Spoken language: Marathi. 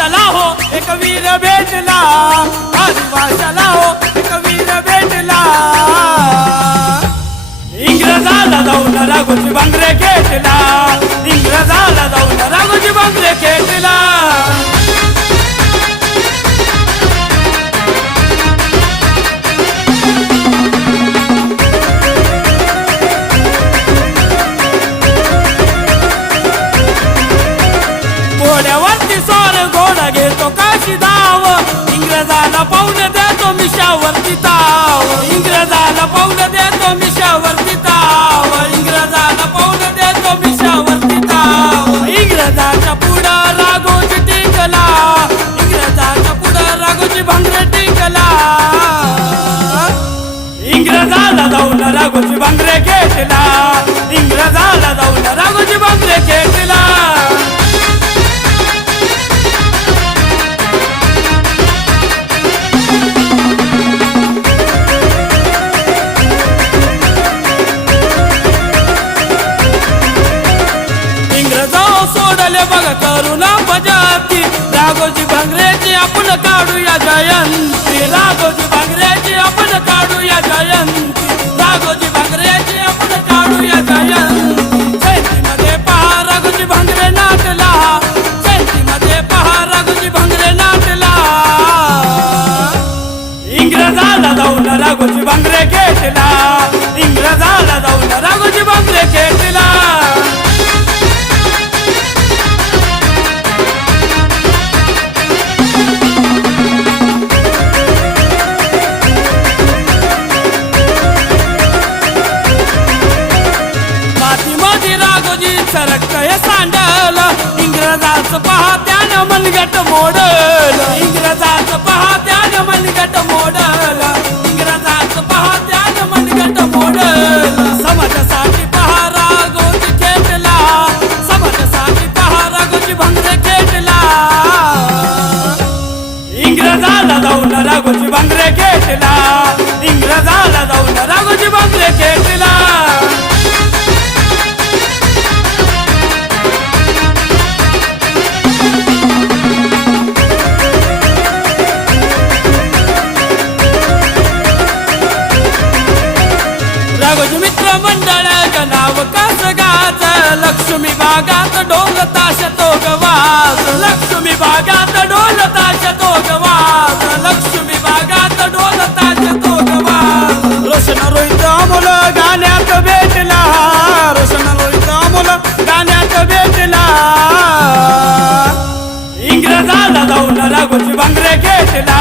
आदिवाशाला हो एक वीर भेटला. आदिवाशाला हो एक वीर भेटला. इंग्रजाला जाऊन राघोजी बांगरे घेतला. इंग्रजाला सोर घोडा घेतो काशी धाव. इंग्रजाला पाऊल देतो मिशावरती ताव. इंग्रजाला पाऊल देतो मिशावरती ताव. इंग्रजाला पाऊल देतो मिशावरती ताव. इंग्रजाच्या पुढं राघोजी टिकला इंग्रजाच्या पुढं राघोजी भांगरे टिकला इंग्रजाला जाऊन राघोजी भांगरे करुणा बजाती. राघोजी भांगरेची आपण काढूया जयंती. राघोजी भांगरेची आपण काढूया जयंती. राघोजी भांगरेची आपण काढूया जयंती. जयंतीमध्ये पहा राघोजी भांगरे नाटला. जयंतीमध्ये पहा राघोजी भांगरे नाटला. इंग्रजाला जाऊन राघोजी भांगरे घेतला. इंग्रजाला जाऊन राघोजी भांगरे घेतला. मनगट मोडल. इंग्रजाचं पहा त्यान मनगट मोडल. इंग्रजाचं पहा त्यान मनगट मोडल. समाजासाठी पहा रागोज खेटला. समाजासाठी पहा राघोजी भंग खेटला. इंग्रजाला जाऊन राघोजी भंगरे खेटला. इंग्रजाला जाऊन राघोजी भंगरे खेटला. बागात डोल रोशन रोहित अमोल गाण्यात भेटला. रोशन रोहित अमोल गाण्यात भेटला. इंग्रजाला जाऊन राघोजी भांगरे खेटला